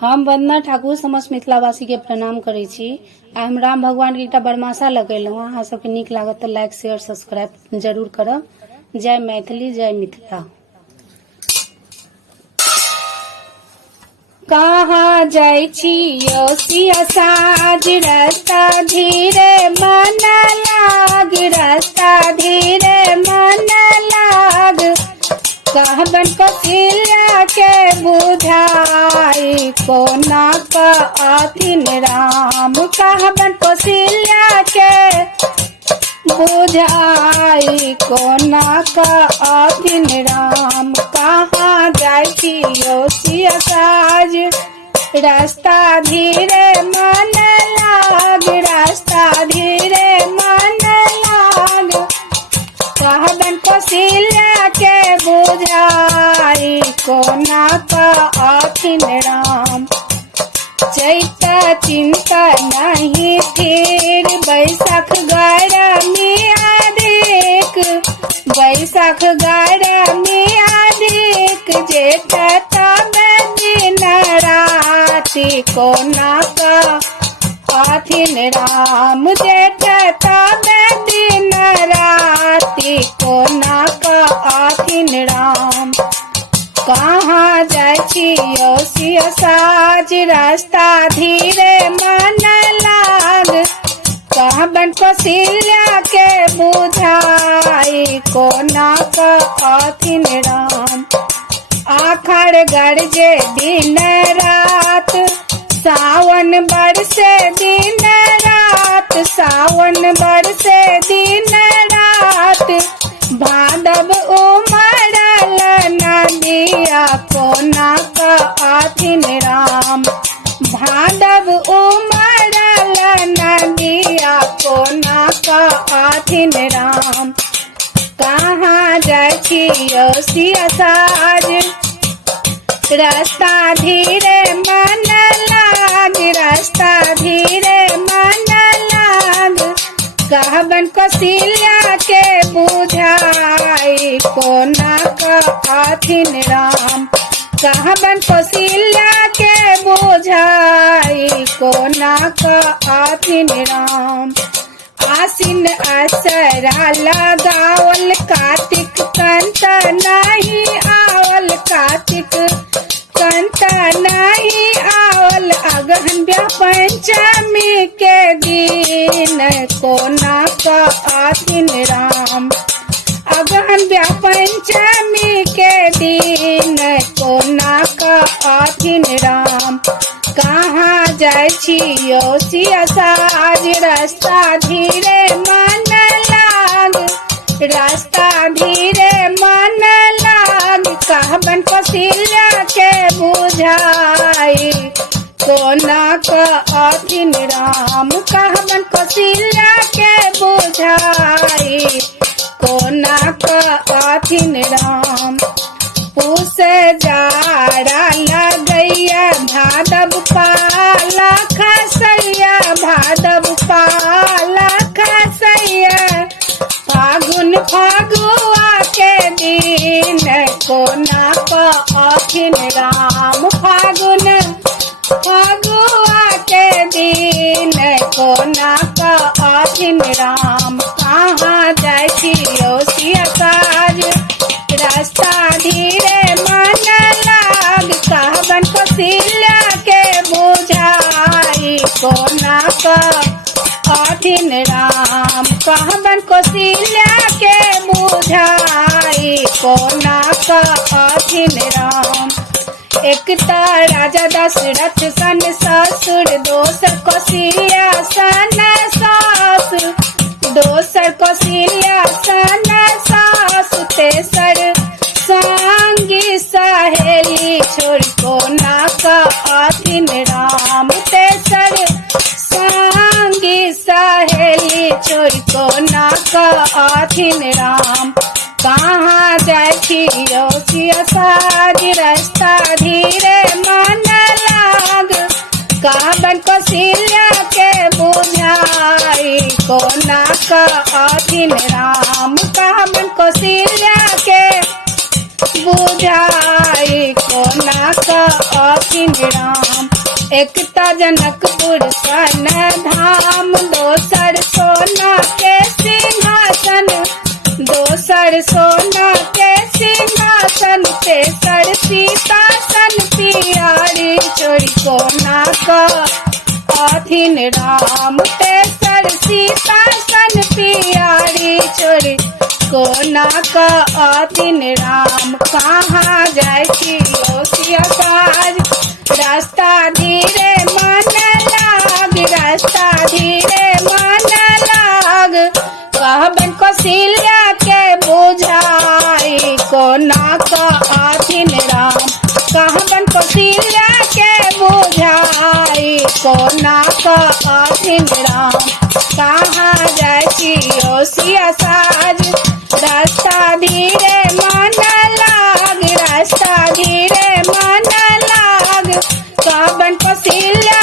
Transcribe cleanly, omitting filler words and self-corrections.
हम वंदना ठाकुर समस्त मिथिलावासी के प्रणाम करे छी। आइ हम राम भगवान के एकटा बरमासा लगेलहुँ। अहाँ सबके नीक लागत तऽ लाइक शेयर सब्सक्राइब जरूर करब। जय मैथिली जय मिथिला। कहाँ जाइ छी यौ सिया साज, रास्ता धीरे मन लाग, रास्ता धीरे मन लाग। कहबन कौशल्या के बुझाई, कोना कथिन राम। कहबन कौशल्या के बुझाई, कोना कथिन राम। कहाँ जाइ छी यौ सिया साज, रास्ता धीरे मन लाग, रास्ता धीरे मन लाग। कहबन कौशल्या के बुझाई, कोना कथिन राम। चैता चिंता नहीं फिर, बैसाख गरमी अधिक, बैसाख गरमी अधिक। जेठ तब दिन राति, कोना कथिन राम। जेठ तब दिन राति, कोना कथिन राम। कहाँ जाइ छी यौ सिया साज, रास्ता धीरे मन लाग। कहबन कौशल्या के बुझाई, कोना कथिन राम। आखड़ गरजे दिन रात, सावन बरसे दिन रात, सावन बरसे दिन रात। भादव उमड़ल नदिया, कोना कथिन राम। भादव उमड़ल नदिया, कोना कथिन राम। कहाँ जाइ छी यौ सिया साज, रास्ता धीरे मन लाग, रास्ता धीरे मन लाग। कहबन कौशल्या के बुझाई, कोना कथिन राम। कहबन कौशल्या के बुझाई, कोना कथिन राम। आसिन असरा लगावल, कार्तिक कंत नहीं आवल, कार्तिक कंत नहीं आवल। अगहन पंचमी के दिन, कोना कथिन राम। अगहन पंचमी के दिन, कोना कथिन राम। कहाँ जाइ छी यौ सिया साज, रास्ता धीरे मन लाग, रास्ता धीरे मन लाग। कहबन कौशल्या के बुझाई, कोना कथिन राम। कहबन कौशल्या के बुझाई, कोना कथिन राम। पूस जाड़ा लगैया, भादव पाला खसैया, भादव पाला खसैया। फागुन फगुआ के दिन, कोना कथिन राम। फागुन फगुआ के दिन, कोना कथिन राम। कहाँ जाइ छी यौ सिया साज, रास्ता धीरे मन लाग। कहबन कौशल्या के बुझाई, कोना कथिन राम। कहबन कौशल्या के बुझाई, कोना कथिन राम। एक राजा दशरथ सन ससुर, दोसर कौशल्या सन सास, दोसर कौशल्या सन सास। तेसर संगी सहेली छोड़, कोना कथिन राम। तेसर संगी सहेली छोड़, कोना कथिन राम। कहाँ जाइ छी यौ सिया साज, रास्ता धीरे मन लाग। कहबन कौशल्या के बुझाई, कोना कथिन राम। कहबन कौशल्या के बुझाई, कोना कथिन राम। एकता जनकपुर सन धाम, दोसर सोना के सिंहासन, दोसर सोना के सिंहासन, तेसर सीतासन पियारी चोरी कोना का अधीन राम, तेसर सीतासन पियारी चोरी कोना का अधीन राम। कहाँ जाय छी लोसिया साज, रास्ता धीरे मन लाग, रास्ता धीरे मन लाग, कहबन कौशल्या के बुझाई कोना का अधीन राम, कहबन कौशल्या के बुझाई कोना का अधीन राम। कहाँ जाय छी लोसिया साज, रास्ता धीरे मन लाग, रास्ता धीरे मन लाग, कहबन कौशल्या